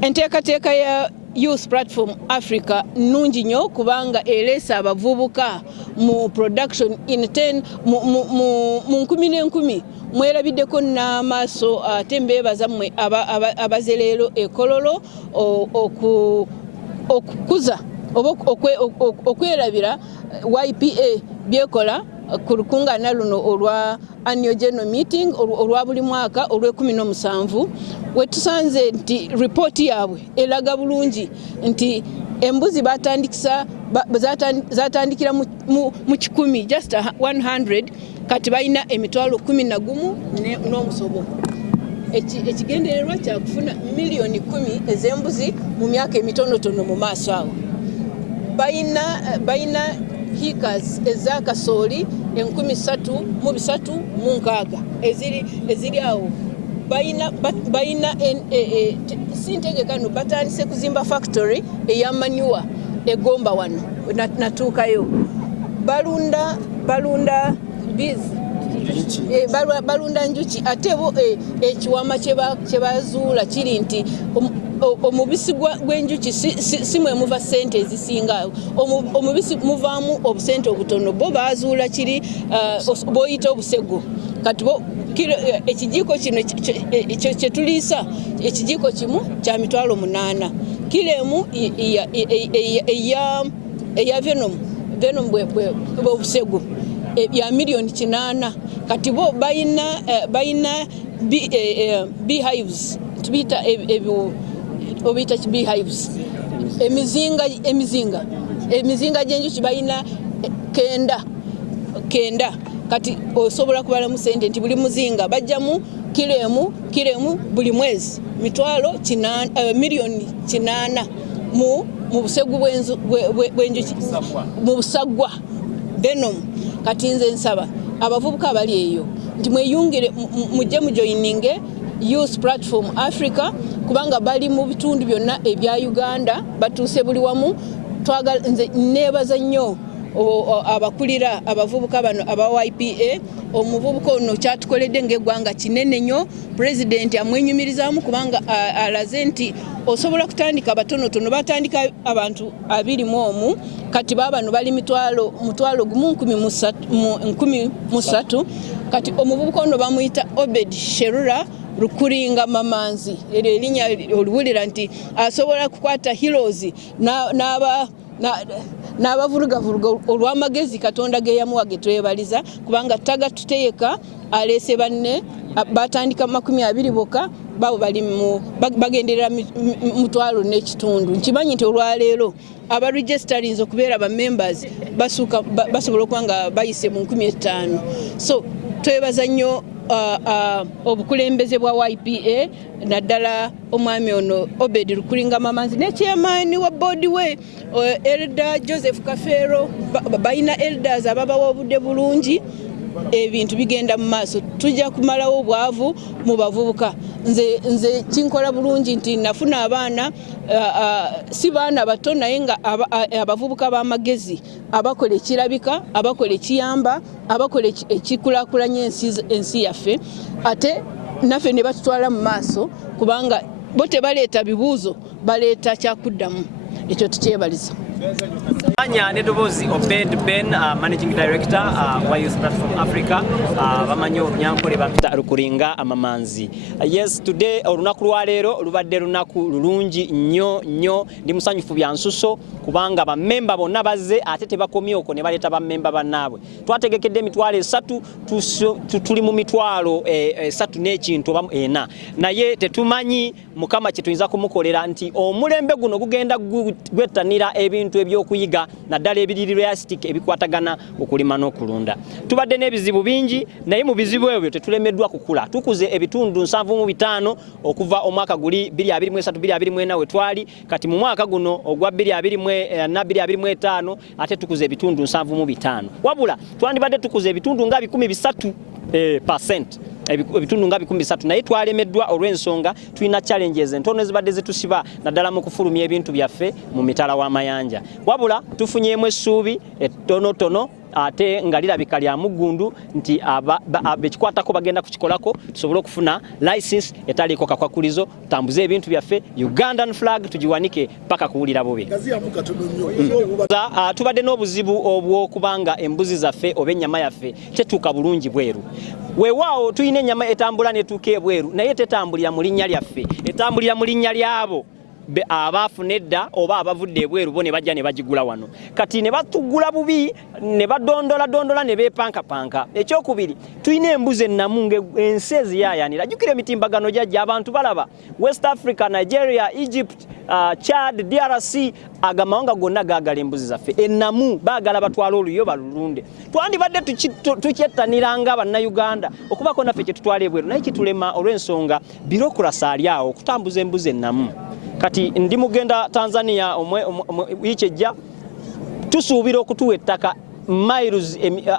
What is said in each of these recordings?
enteekateeka ya Youth Platform Africa nnungi nnyo kubanga eleesa abavubuka mu production in 10 mu nkumi n'enkumi mwerabiddeko n'amaaso ate mbeebaza mmwe abaze leero ekololo okukuza oba okwerabira YPA byekola ku lukungaana luno olwa annual general meeting olwa buli mwaka olw'17 wetusanze nti ripooti yaabwe eraga bulungi nti embuzi zatandikira mu 100 just 100 kati balina emitwalo 11 n'omusobo. Ekigendererwa kyakufuna miliyoni 10 ez'embuzi mu myaka emitonotono mu maaso awo. Bayina hikas ezakasooli 336 eziri awo. Bayina sintegekano batandise kuzimba factory eya manure egomba wano natuukayo. Balunda bizi balunda njuki ate bo ekiwama kyebazuula kiri nti omubisi gw'enjuki si mwe muva ssente ezisinga. Omubisi muvaamu obusente obutono bo bazuula kiri boyita obusego kati bo ekijiiko kino kyetuliisa ekijiiko kimu kya mitwalo 8 kilo emu eya venom bw'obusego ya miliyoni 8 kati bo bayina beehives tubita obita beehives emizinga gy'enjuki bayina kenda kati osobola kubala mu sente nti buli muzinga bajjamu kilo emu buli mwezi miliyoni 8 mu busegu bw'enjuki mu busagwa venom. Kati nze nsaba abavubuka abali eyo nti mweyungire mujje mujoyininge Youth Platform Africa kubanga bali mu bitundu byonna ebya Uganda batuuse buli wamu. Twagala nze neebaza nnyo abakulira abavubuka bano aba YPA. Omuvubuka ono kyatukoledde ng'eggwanga kinene nnyo. President amwenyumirizaamu kubanga alaze nti osobola kutandika batonotono batandika abantu 21 kati babano bali mitwalo 13,000 kati omuvubuka ono bamuyita Obed Sherura Rukuringa Mamanzi. Eryo erinnya oluwulira nti asobola kukwata heroes n'abavurugavuruga olw'amagezi Katonda ge yamuwa ge twebaliza kubanga tagatuteeka aleese banne batandika 20 bokka babo bali bagenderera mutwalo n'ekitundu. Nkimanyi nti olwaleero aba registerings okubeera ba members basobola okuba nga bayise mu 15,000. So twebaza nnyo obukulembeze bwa YPA naddala omwami ono Obed Rukuringa Mamanzi ne chairman wa board we Elder Joseph Kafero bayina elders ababawa obudde bulungi. Ebintu bigenda mu maaso tujja kumalawo obwavu mu bavubuka. Nze kinkola bulungi nti nafuna abaana si baana bato naye nga abavubuka b'amagezi abakola ekirabika abakola ekiyamba abakola ekikulaakulanya ensi yaffe ate naffe ne batutwala mu maaso kubanga bo tebaleeta bibuuzo baleeta kyakuddamu. Ekyo tukyebaliza. Anya nedobozi Obed Ben, Managing Director wa Youth Platform Africa, bamanyo nyankole bapita Rukuringa Amamanzi. Yes, today olunaku lwaleero lubadde lunaku lulungi nnyo ndi musanyufu bya nsuso kubanga ba member bonna bazze ate tebakomye okwo ne baleeta ba member bannaabwe. Twategekedde emitwalo 3 tuli mu mitwalo 3 n'ekintu oba 4 naye tetumanyi mukama kye tuyinza kumukolera nti omulembe guno gugenda gwettanira ebintu ebyokuyiga naddala ebiri realistic ebikwatagana okulima n'okulunda. Tubadde n'ebizibu bingi naye mu bizibu ebyo tetulemeddwa kukula. Tukuze ebitundu 7.5 okuva omwaka guli 2023-2024 we twali kati mu mwaka guno ogwa 2024-2025 ate tukuze ebitundu 7.5 wabula twandibadde tukuze ebitundu nga 13% ebitundu nga 13 naye twalemeddwa olw'ensonga tulina challenges entono ezibadde zitusiba naddala mu kufulumya ebintu byaffe mu mitala w'amayanja wabula tufunyemu essuubi ettonotono ate nga lirabika lya muggundu nti bekikwatako bagenda kukikolako tusobole okufuna license etaliko kakwakulizo tambuze ebintu byaffe Ugandan flag tugiwanike paka kuwulira bobe. Tubadde n'obuzibu obw'okubanga embuzi zaffe oba ennyama yaffe tetuuka bulungi bweru. Weewaawo tulina ennyama etambula netuuka ebweru naye tetambulira mu linnya lyaffe, etambulira mu linnya lyabo abaafuna edda oba abavudde ebweru bo ne bajja ne bagigula wano. Kati ne batugula bubi ne badondola ne beepankapanka. Ekyokubiri tulina embuzi ennamu ensi eziyaayanira. Jjukira emitimbagano gyajja abantu balaba West Africa, Nigeria, Egypt, Chad, DRC agamawanga gonna gaagala embuzi zaffe ennamu baagala batwala oluyo balulunde. Twandibadde tukyettaniranga bannayuganda okubako naffe kye tutwala ebweru naye kitulema olw'ensonga birokrasi ali awo okutambuza embuzi ennamu. Kati ndi mugenda Tanzania wiiki ejja tusuubira okutuwa ettaka miles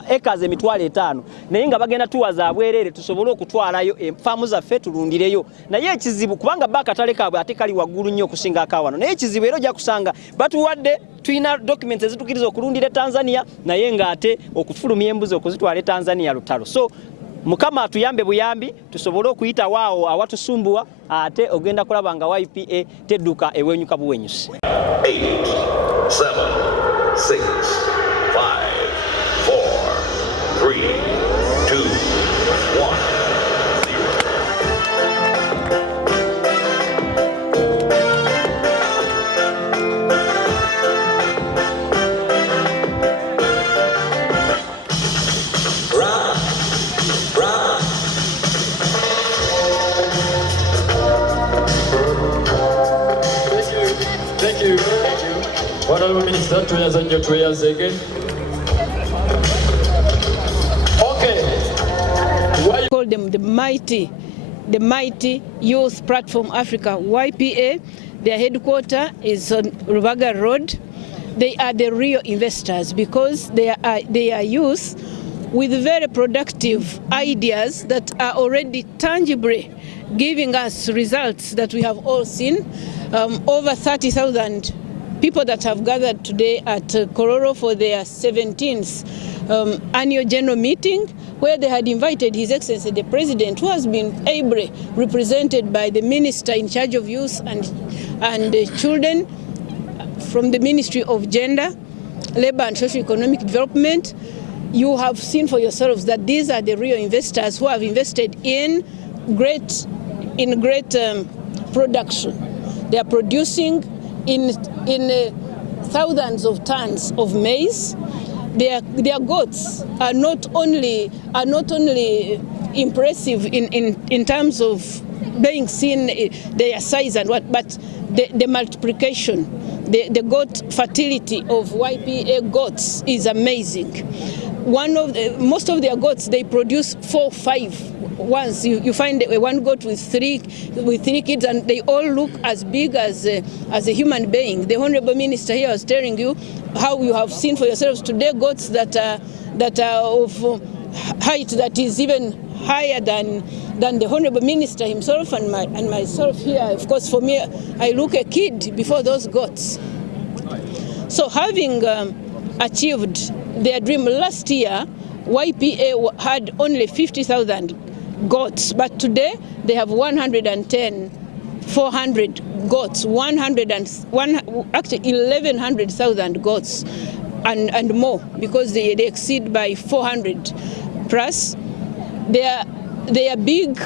acres emitwalo 5 naye nga bagenda tuwaza abwerere tusobole okutwalayo enfaamu zaffe tulundireyo. Naye ekizibu kubanga bakatale kaabwe ate kali waggulu nnyo okusinga akawano, naye ekizibu era ojja kusanga batuwadde tulina documents ezitukiriza okulundira Tanzania naye ng'ate okufulumya embuzi okuzitwala Tanzania lutalo. So Mukama atuyambe buyambi tusobole okuyita waawo awatusumbuwa ate ogenda kulaba nga YPA tedduka ewenyuka buwenyusi. 8, 7, 6, 5, 4, 3, 2, 1. Honorable Minister, again. Okay. Why call them the mighty Youth Platform Africa, YPA? Their headquarters is on Rubaga Road. They are the real investors because they are youth with very productive ideas that are already tangibly giving us results that we have all seen. Over 30,000 people that have gathered today at Kororo for their 17th annual general meeting, where they had invited His Excellency the President, who has been ably represented by the Minister in charge of Youth and Children from the Ministry of Gender, Labour and Socio-Economic Development. You have seen for yourselves that these are the real investors who have invested in great production. They are producing in thousands of tons of maize. Their goats are not only impressive in terms of being seen their size and what, but the multiplication, the goat fertility of YPA goats is amazing. Most of their goats, they produce 4, 5. Once you find one goat with three kids, and they all look as big as a human being. The Honorable Minister here was telling you how you have seen for yourselves today goats that are of height that is even higher than the Honorable Minister himself and myself here. Of course, for me, I look a kid before those goats. So having achieved their dream last year, YPA had only 50,000 goats, but today they have 400 goats, 1,100,000 goats and more, because they exceed by 400 plus. Their big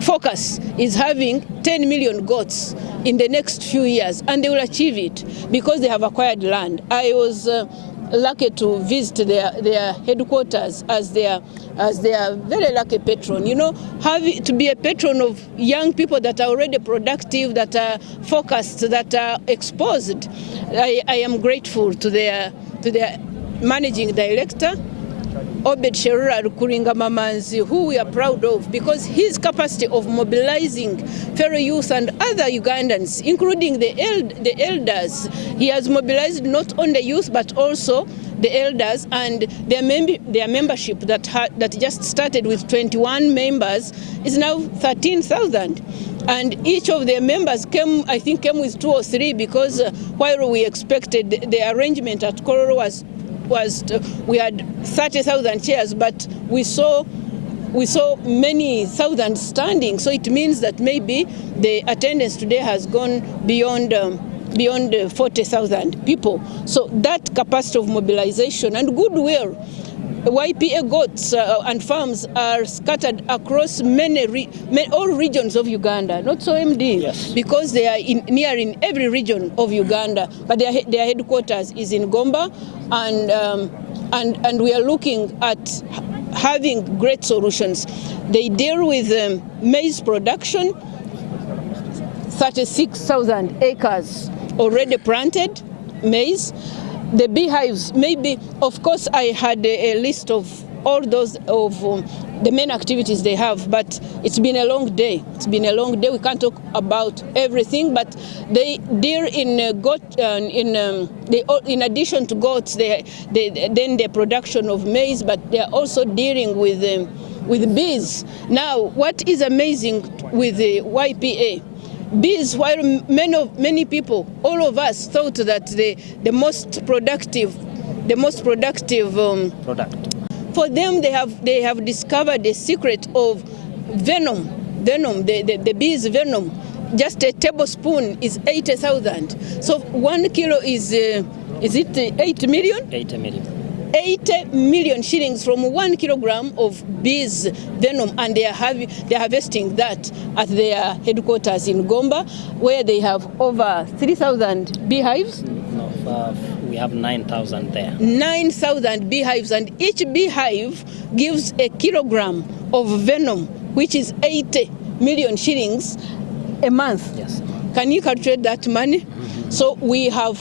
focus is having 10 million goats in the next few years, and they will achieve it because they have acquired land. I was lucky to visit their headquarters as their very lucky patron. You know, having to be a patron of young people that are already productive, that are focused, that are exposed. I am grateful to their managing director, Obed Sherura Rukuringa Mamanzi, who we are proud of, because his capacity of mobilizing fellow youth and other Ugandans, including the elders, he has mobilized not only youth but also the elders, and their membership that just started with 21 members is now 13,000. And each of their members came with 2 or 3, because while we expected the arrangement at Kororo was we had 30,000 chairs, but we saw many thousands standing. So it means that maybe the attendance today has gone beyond 40,000 people. So that capacity of mobilization and goodwill. YPA goats and farms are scattered across all regions of Uganda, not so MD, yes, because they are near in every region of Uganda, but their headquarters is in Gomba, and we are looking at having great solutions. They deal with maize production, 36,000 acres already planted maize. The beehives, maybe, of course, I had a list of all those of the main activities they have, but it's been a long day. It's been a long day. We can't talk about everything, but they deal in goat. In addition to goats, then the production of maize, but they are also dealing with bees. Now, what is amazing with the YPA? Bees, while many people, all of us, thought that the most productive product. For them, they have discovered the secret of venom, the bee's venom. Just a tablespoon is 80,000. So 1 kilo is it 8 million? 80 million. 80 million shillings from 1 kilogram of bees venom, and they are harvesting that at their headquarters in Gomba, where they have over 3,000 beehives. No, we have 9,000 there. 9,000 beehives, and each beehive gives a kilogram of venom, which is 80 million shillings a month. Yes. Can you calculate that money? Mm-hmm. So we have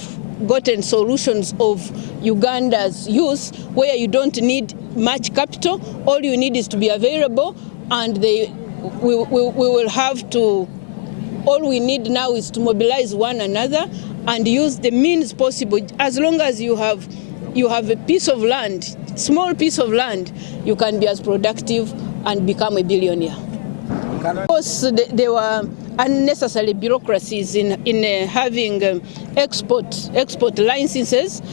gotten solutions of Uganda's youth, where you don't need much capital. All you need is to be available, and we will have to. All we need now is to mobilize one another and use the means possible. As long as you have a piece of land, small piece of land, you can be as productive and become a billionaire. Of course, there were unnecessary bureaucracies in having export licenses,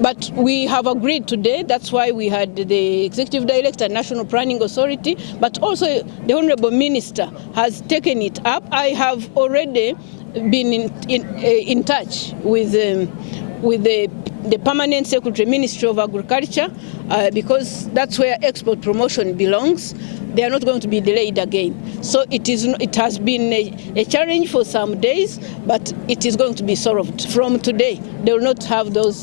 but we have agreed today. That's why we had the Executive Director, National Planning Authority, but also the Honourable Minister has taken it up. I have already been in touch with the Permanent Secretary, Ministry of Agriculture, because that's where export promotion belongs. They are not going to be delayed again. So it has been a challenge for some days, but it is going to be solved. From today, they will not have those